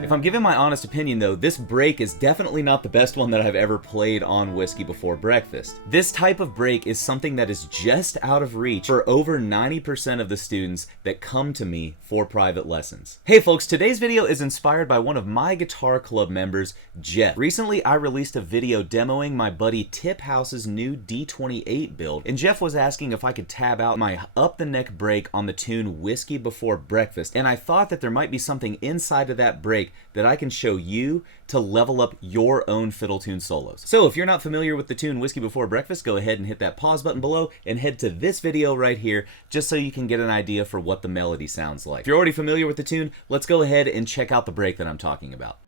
If I'm giving my honest opinion though, this break is definitely not the best one that I've ever played on Whiskey Before Breakfast. This type of break is something that is just out of reach for over 90% of the students that come to me for private lessons. Hey folks, today's video is inspired by one of my guitar club members, Jeff. Recently I released a video demoing my buddy Tip House's new D28 build, and Jeff was asking if I could tab out my up the neck break on the tune Whiskey Before Breakfast, and I thought that there might be something inside of that break that I can show you to level up your own fiddle tune solos. So if you're not familiar with the tune Whiskey Before Breakfast, go ahead and hit that pause button below and head to this video right here just so you can get an idea for what the melody sounds like. If you're already familiar with the tune, let's go ahead and check out the break that I'm talking about.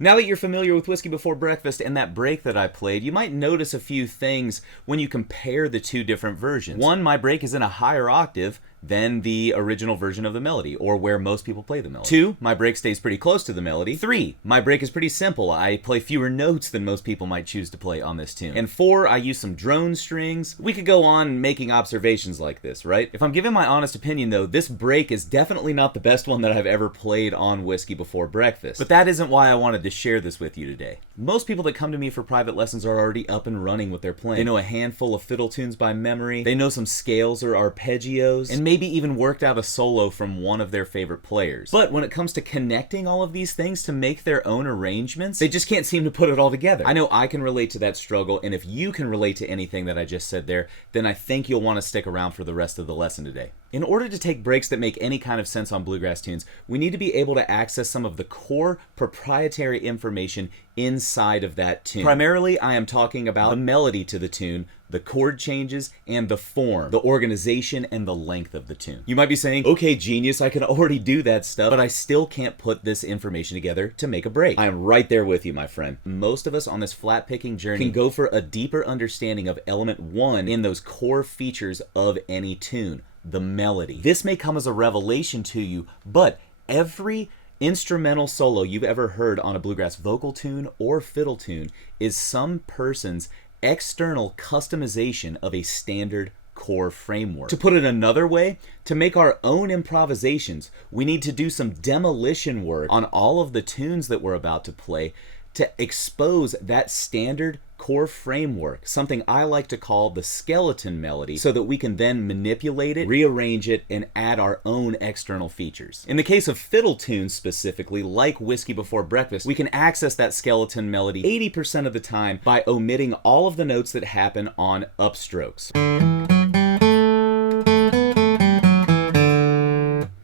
Now that you're familiar with Whiskey Before Breakfast and that break that I played, you might notice a few things when you compare the two different versions. One, my break is in a higher octave than the original version of the melody, or where most people play the melody. Two, my break stays pretty close to the melody. Three, my break is pretty simple. I play fewer notes than most people might choose to play on this tune. And four, I use some drone strings. We could go on making observations like this, right? If I'm giving my honest opinion though, this break is definitely not the best one that I've ever played on Whiskey Before Breakfast. But that isn't why I wanted to share this with you today. Most people that come to me for private lessons are already up and running with their playing. They know a handful of fiddle tunes by memory, they know some scales or arpeggios, and maybe even worked out a solo from one of their favorite players. But when it comes to connecting all of these things to make their own arrangements, they just can't seem to put it all together. I know I can relate to that struggle, and if you can relate to anything that I just said there, then I think you'll want to stick around for the rest of the lesson today. In order to take breaks that make any kind of sense on bluegrass tunes, we need to be able to access some of the core proprietary information inside of that tune. Primarily, I am talking about the melody to the tune, the chord changes, and the form, the organization, and the length of the tune. You might be saying, okay, genius, I can already do that stuff, but I still can't put this information together to make a break. I am right there with you, my friend. Most of us on this flat picking journey can go for a deeper understanding of element one in those core features of any tune, the melody. This may come as a revelation to you, but every instrumental solo you've ever heard on a bluegrass vocal tune or fiddle tune is some person's external customization of a standard core framework. To put it another way, to make our own improvisations, we need to do some demolition work on all of the tunes that we're about to play to expose that standard core framework, something I like to call the skeleton melody, so that we can then manipulate it, rearrange it, and add our own external features. In the case of fiddle tunes specifically, like Whiskey Before Breakfast, we can access that skeleton melody 80% of the time by omitting all of the notes that happen on upstrokes.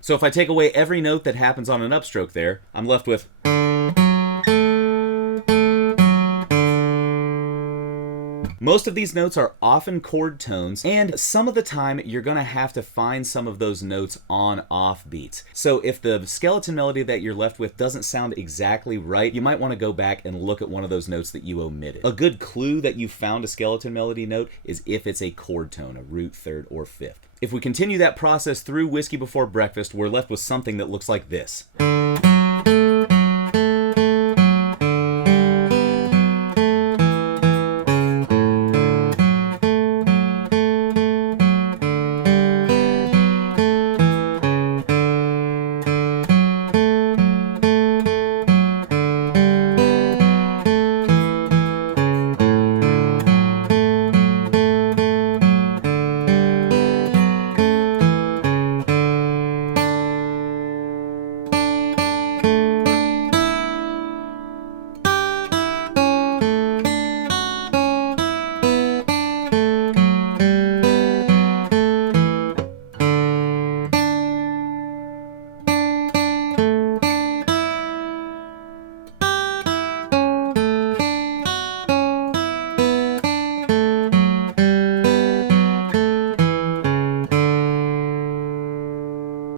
So if I take away every note that happens on an upstroke there, I'm left with... Most of these notes are often chord tones, and some of the time you're going to have to find some of those notes on off beats. So if the skeleton melody that you're left with doesn't sound exactly right, you might want to go back and look at one of those notes that you omitted. A good clue that you found a skeleton melody note is if it's a chord tone, a root, third, or fifth. If we continue that process through Whiskey Before Breakfast, we're left with something that looks like this.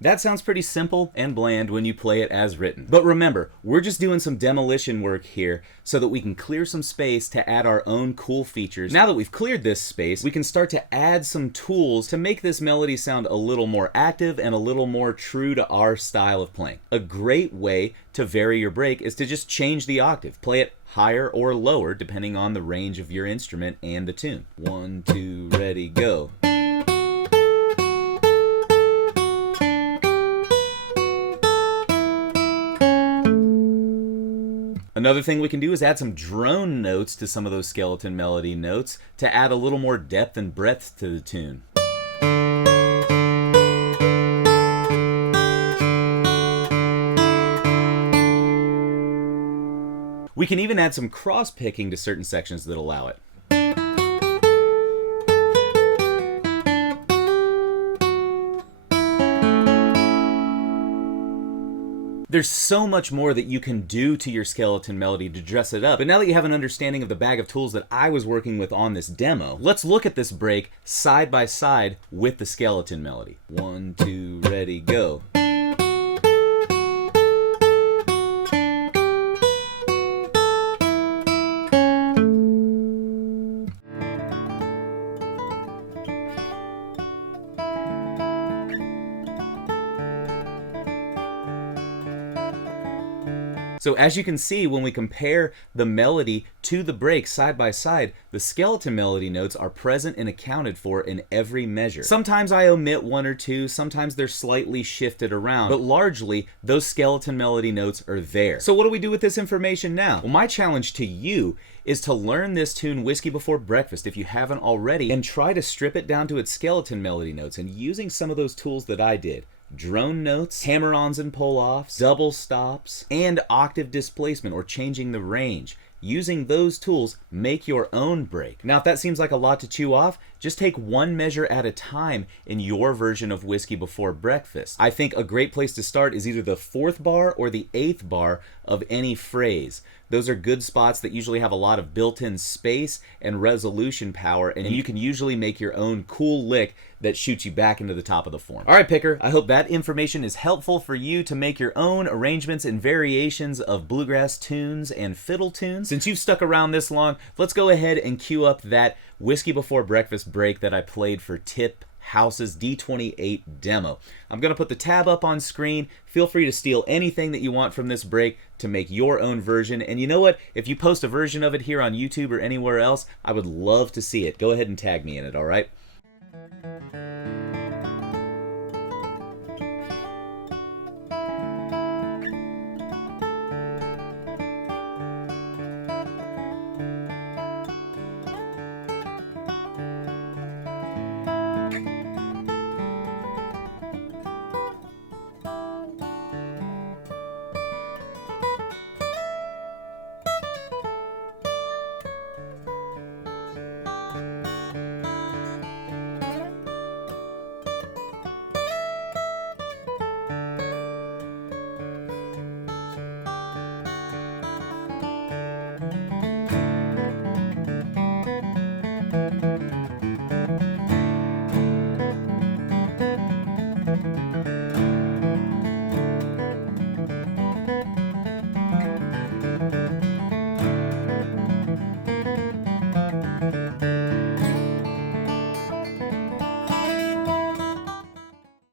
That sounds pretty simple and bland when you play it as written. But remember, we're just doing some demolition work here so that we can clear some space to add our own cool features. Now that we've cleared this space, we can start to add some tools to make this melody sound a little more active and a little more true to our style of playing. A great way to vary your break is to just change the octave. Play it higher or lower depending on the range of your instrument and the tune. 1, 2, ready, go. Another thing we can do is add some drone notes to some of those skeleton melody notes to add a little more depth and breadth to the tune. We can even add some cross-picking to certain sections that allow it. There's so much more that you can do to your skeleton melody to dress it up. But now that you have an understanding of the bag of tools that I was working with on this demo, let's look at this break side by side with the skeleton melody. 1, 2, ready, go. So as you can see, when we compare the melody to the break side by side, the skeleton melody notes are present and accounted for in every measure. Sometimes I omit one or two, sometimes they're slightly shifted around, but largely those skeleton melody notes are there. So what do we do with this information now? Well, my challenge to you is to learn this tune, Whiskey Before Breakfast, if you haven't already, and try to strip it down to its skeleton melody notes, and using some of those tools that I did. Drone notes, hammer-ons and pull-offs, double stops, and octave displacement or changing the range. Using those tools, make your own break. Now, if that seems like a lot to chew off, just take one measure at a time in your version of Whiskey Before Breakfast. I think a great place to start is either the 4th bar or the 8th bar of any phrase. Those are good spots that usually have a lot of built-in space and resolution power, and you can usually make your own cool lick that shoots you back into the top of the form. All right, picker, I hope that information is helpful for you to make your own arrangements and variations of bluegrass tunes and fiddle tunes. Since you've stuck around this long, let's go ahead and cue up that Whiskey Before Breakfast break that I played for Tip House's D28 demo. I'm going to put the tab up on screen. Feel free to steal anything that you want from this break to make your own version. And you know what? If you post a version of it here on YouTube or anywhere else, I would love to see it. Go ahead and tag me in it, all right?